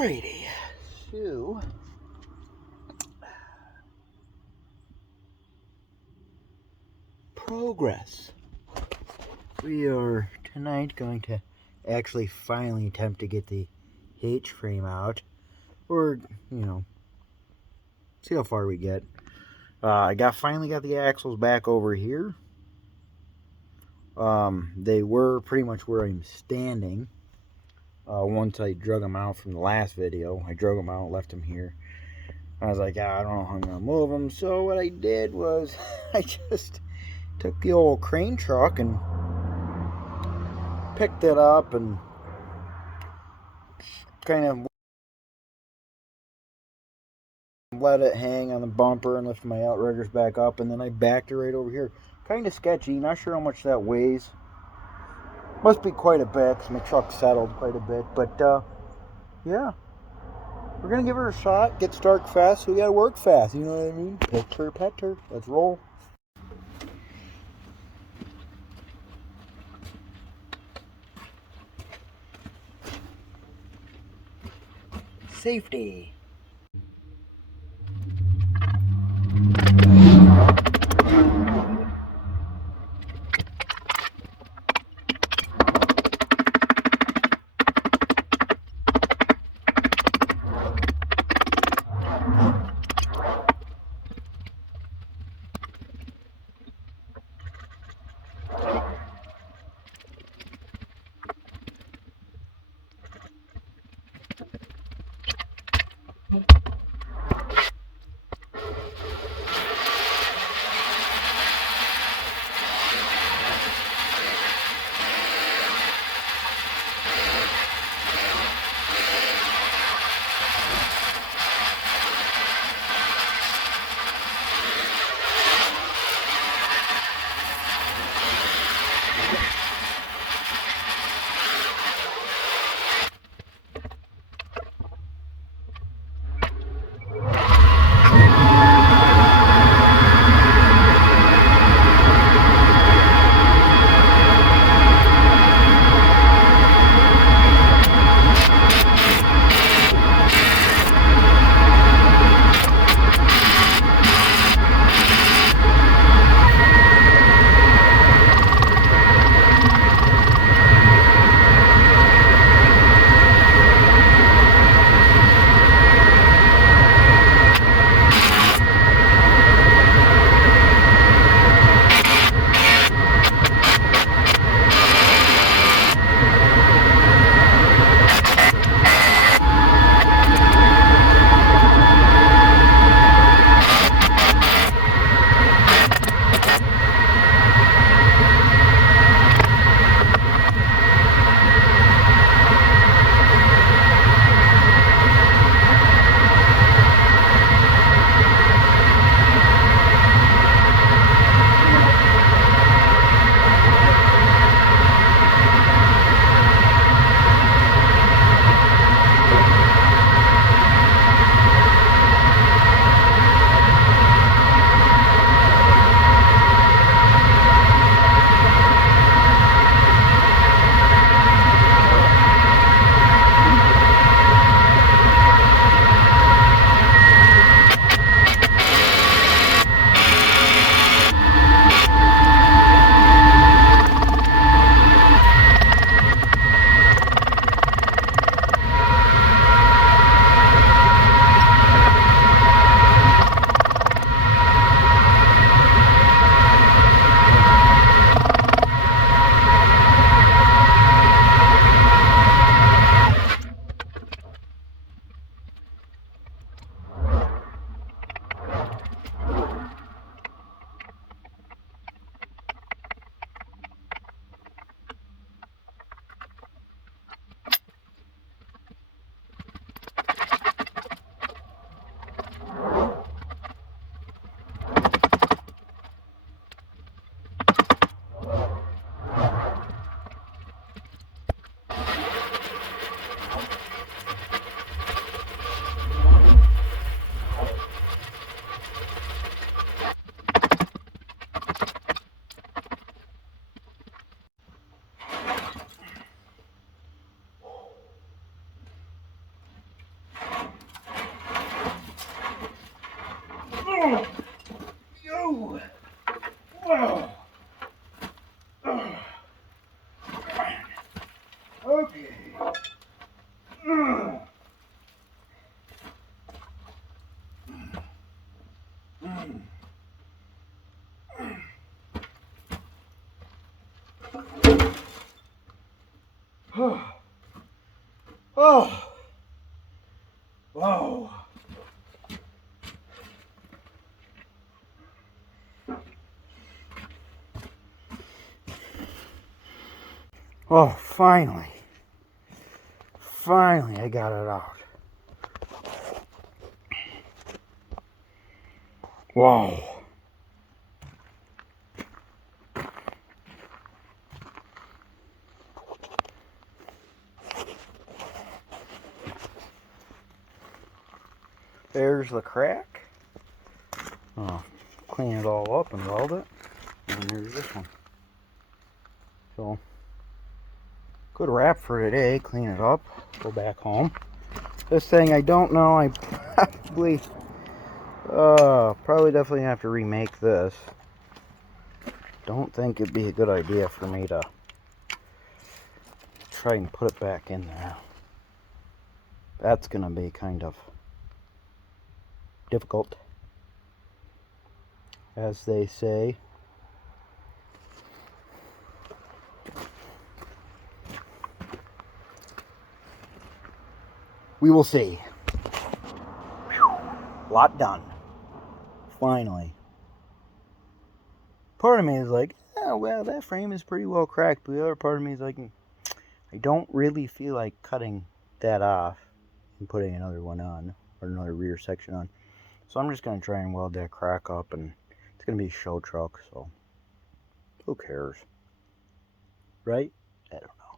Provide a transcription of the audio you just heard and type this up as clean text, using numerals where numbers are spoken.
Alrighty, so progress. We are tonight going to actually finally attempt to get the H-frame out, or see how far we get. I finally got the axles back over here. They were pretty much where I'm standing. Once I drug them out from the last video, I drug them out, left them here. I was like, I don't know how I'm gonna move them. So what I did was I just took the old crane truck and picked it up and kind of let it hang on the bumper and lift my outriggers back up, and then I backed it right over here. Kind of sketchy, not sure how much that weighs. Must be quite a bit because my truck settled quite a bit, but yeah, we're gonna give her a shot. Gets dark fast, so we gotta work fast, you know what I mean? Picture petter, let's roll. Safety. Oh! Whoa! Oh, finally. Finally, I got it out. Whoa. There's the crack. Oh, clean it all up and weld it. And there's this one. So, good wrap for today. Clean it up. Go back home. This thing, I don't know. I probably definitely have to remake this. Don't think it'd be a good idea for me to try and put it back in there. That's gonna be kind of difficult, as they say. We will see. Whew. Lot done. Finally. Part of me is like, oh, well, that frame is pretty well cracked. But the other part of me is like, I don't really feel like cutting that off and putting another one on, or another rear section on. So I'm just going to try and weld that crack up, and it's going to be a show truck, so who cares? Right? I don't know.